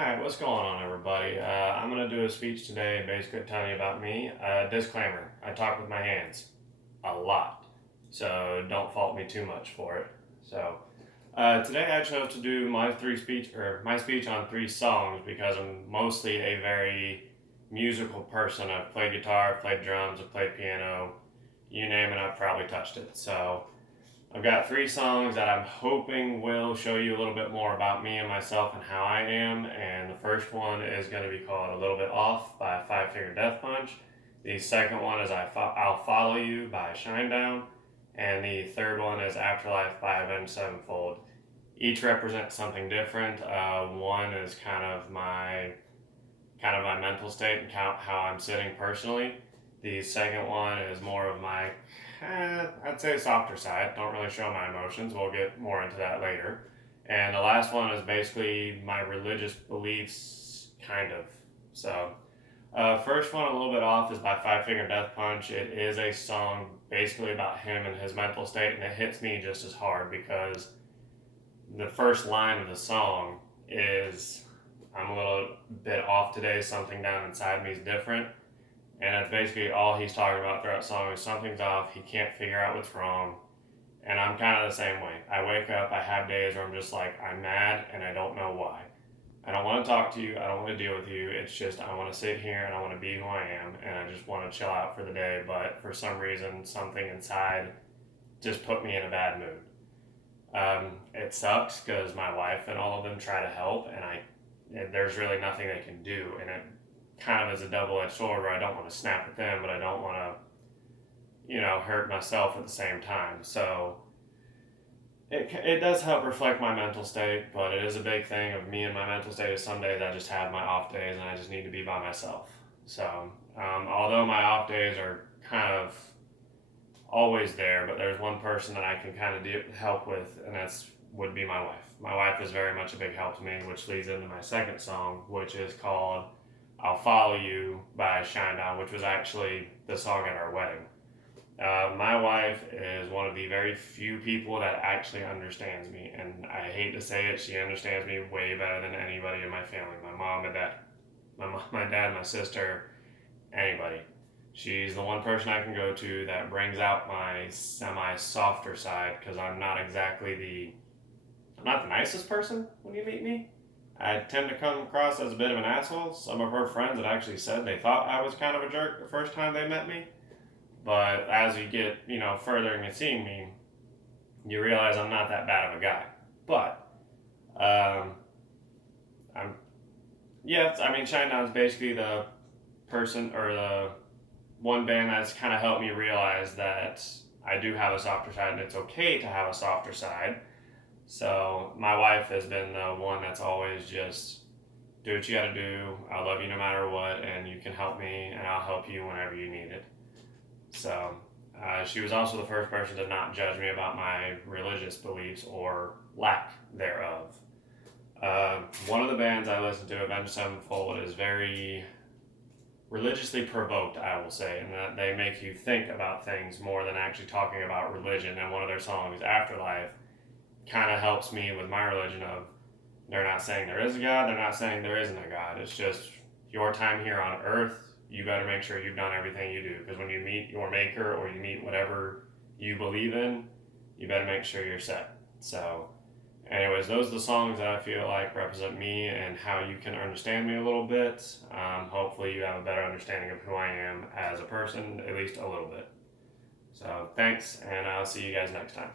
Alright, what's going on, everybody? I'm going to do a speech today basically telling you about me. Disclaimer, I talk with my hands a lot, so don't fault me too much for it. Today I chose to do my speech on three songs because I'm mostly a very musical person. I've played guitar, I've played drums, I've played piano, you name it, I've probably touched it. So I've got three songs that I'm hoping will show you a little bit more about me and myself and how I am. And the first one is going to be called A Little Bit Off by Five Finger Death Punch. The second one is I'll Follow You by Shinedown. And the third one is Afterlife by Avenged Sevenfold. Each represents something different. One is kind of my mental state and how I'm sitting personally. The second one is more of my, I'd say, softer side. Don't really show my emotions. We'll get more into that later. And the last one is basically my religious beliefs, kind of. First one, A Little Bit Off, is by Five Finger Death Punch. It is a song basically about him and his mental state, and it hits me just as hard because the first line of the song is, I'm a little bit off today, something down inside me is different. And that's basically all he's talking about throughout the song is something's off, he can't figure out what's wrong. And I'm kind of the same way. I wake up, I have days where I'm just like, I'm mad and I don't know why. I don't want to talk to you, I don't want to deal with you. It's just I want to sit here and I want to be who I am and I just want to chill out for the day. But for some reason, something inside just put me in a bad mood. It sucks because my wife and all of them try to help, and there's really nothing they can do, and it kind of is a double-edged sword where I don't want to snap at them, but I don't want to, hurt myself at the same time. So it does help reflect my mental state, but it is a big thing of me and my mental state is some days I just have my off days and I just need to be by myself. Although my off days are kind of always there, but there's one person that I can kind of help with, and would be my wife. My wife is very much a big help to me, which leads into my second song, which is called I'll Follow You by Shinedown, which was actually the song at our wedding. My wife is one of the very few people that actually understands me, and I hate to say it, she understands me way better than anybody in my family. My mom and dad, my dad, my sister, anybody. She's the one person I can go to that brings out my semi-softer side because I'm not the nicest person when you meet me. I tend to come across as a bit of an asshole. Some of her friends had actually said they thought I was kind of a jerk the first time they met me. But as you get, further into seeing me, you realize I'm not that bad of a guy. But, Shinedown is basically the person or the one band that's kind of helped me realize that I do have a softer side and it's okay to have a softer side. So my wife has been the one that's always just do what you gotta do. I love you no matter what, and you can help me, and I'll help you whenever you need it. She was also the first person to not judge me about my religious beliefs or lack thereof. One of the bands I listen to, Avenged Sevenfold, is very religiously provoked, I will say, in that they make you think about things more than actually talking about religion. And one of their songs, Afterlife, kind of helps me with my religion of they're not saying there is a God, they're not saying there isn't a God. It's just your time here on earth, you better make sure you've done everything you do. Because when you meet your maker or you meet whatever you believe in, you better make sure you're set. Anyways, those are the songs that I feel like represent me and how you can understand me a little bit. Hopefully you have a better understanding of who I am as a person, at least a little bit. So thanks, and I'll see you guys next time.